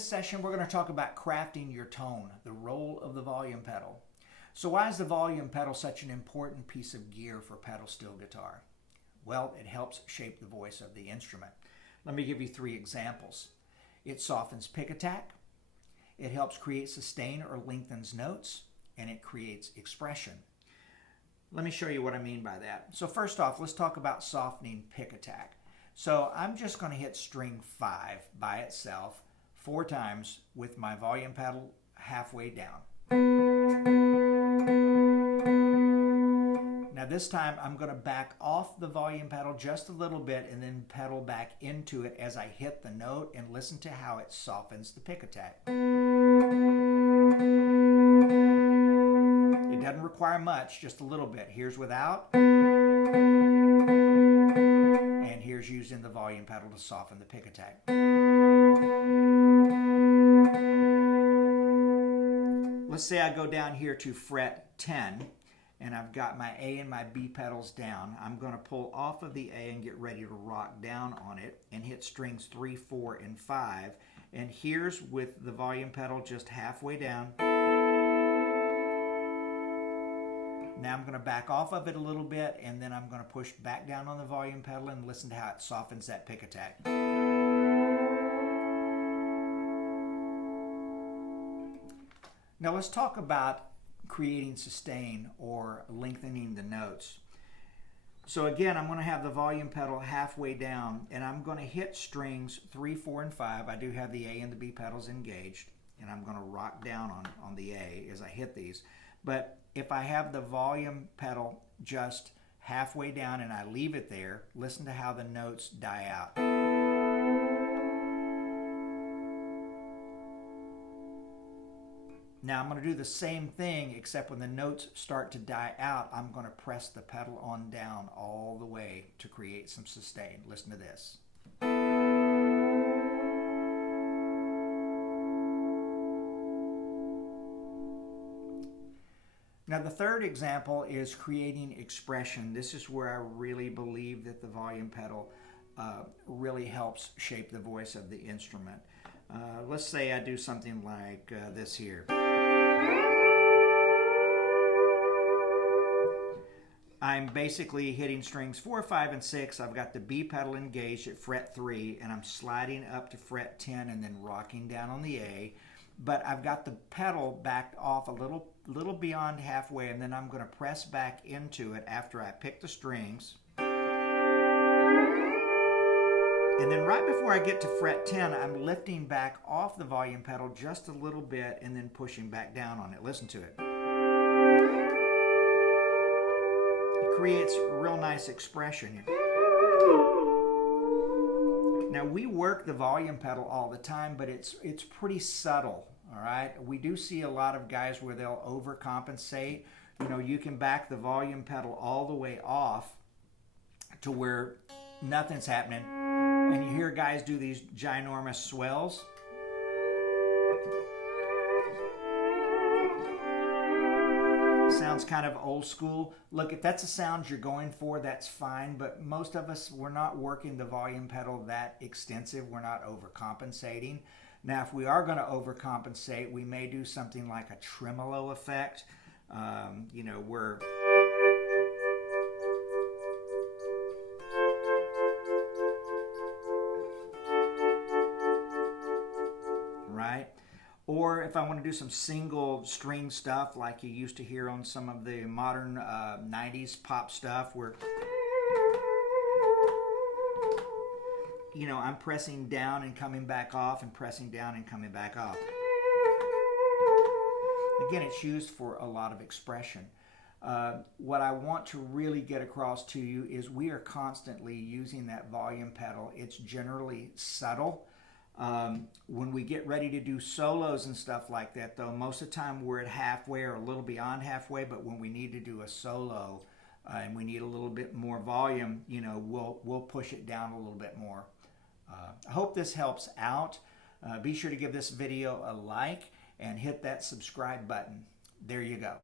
this session, we're going to talk about crafting your tone, the role of the volume pedal. So why is the volume pedal such an important piece of gear for pedal steel guitar? Well, it helps shape the voice of the instrument. Let me give you 3 examples. It softens pick attack, it helps create sustain or lengthens notes, and it creates expression. Let me show you what I mean by that. So first off, let's talk about softening pick attack. So I'm just going to hit string 5 by itself 4 times with my volume pedal halfway down. Now this time I'm going to back off the volume pedal just a little bit and then pedal back into it as I hit the note, and listen to how it softens the pick attack. It doesn't require much, just a little bit. Here's without, and here's using the volume pedal to soften the pick attack. Let's say I go down here to fret 10, and I've got my A and my B pedals down. I'm going to pull off of the A and get ready to rock down on it and hit strings 3, 4, and 5. And here's with the volume pedal just halfway down. Now I'm going to back off of it a little bit, and then I'm going to push back down on the volume pedal and listen to how it softens that pick attack. Now let's talk about creating sustain or lengthening the notes. So again, I'm going to have the volume pedal halfway down, and I'm going to hit strings 3, 4, and 5. I do have the A and the B pedals engaged, and I'm going to rock down on the A as I hit these. But if I have the volume pedal just halfway down and I leave it there, listen to how the notes die out. Now I'm going to do the same thing, except when the notes start to die out, I'm going to press the pedal on down all the way to create some sustain. Listen to this. Now the third example is creating expression. This is where I really believe that the volume pedal really helps shape the voice of the instrument. Let's say I do something like this here. I'm basically hitting strings 4, 5, and 6. I've got the B pedal engaged at fret 3, and I'm sliding up to fret 10 and then rocking down on the A. But I've got the pedal backed off a little beyond halfway, and then I'm going to press back into it after I pick the strings. And then right before I get to fret 10, I'm lifting back off the volume pedal just a little bit and then pushing back down on it. Listen to it. It creates real nice expression here. Now we work the volume pedal all the time, but it's pretty subtle, all right? We do see a lot of guys where they'll overcompensate. You know, you can back the volume pedal all the way off to where nothing's happening, and you hear guys do these ginormous swells. Sounds kind of old school. Look, if that's the sound you're going for, that's fine, but most of us, we're not working the volume pedal that extensive. We're not overcompensating. Now, if we are going to overcompensate, we may do something like a tremolo effect, you know, where right? Or if I want to do some single string stuff like you used to hear on some of the modern 90s pop stuff where, you know, I'm pressing down and coming back off and pressing down and coming back off. Again, it's used for a lot of expression. What I want to really get across to you is we are constantly using that volume pedal. It's generally subtle. When we get ready to do solos and stuff like that, though, most of the time we're at halfway or a little beyond halfway, but when we need to do a solo and we need a little bit more volume, you know, we'll push it down a little bit more. I hope this helps out. Be sure to give this video a like and hit that subscribe button. There you go.